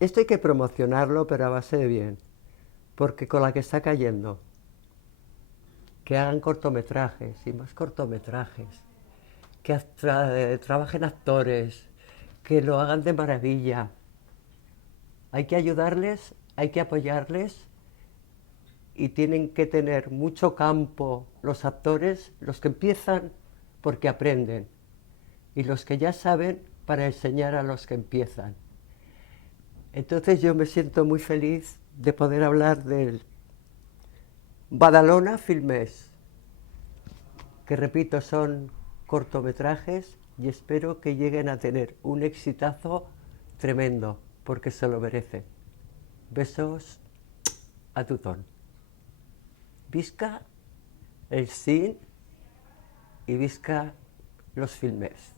Esto hay que promocionarlo, pero a base de bien, porque con la que está cayendo, que hagan cortometrajes y más cortometrajes, que trabajen actores, que lo hagan de maravilla. Hay que ayudarles, hay que apoyarles y tienen que tener mucho campo los actores, los que empiezan porque aprenden y los que ya saben para enseñar a los que empiezan. Entonces yo me siento muy feliz de poder hablar del Badalona Filmes, que repito son cortometrajes y espero que lleguen a tener un exitazo tremendo, porque se lo merecen. Besos a tothom. Visca el cine y visca los filmes.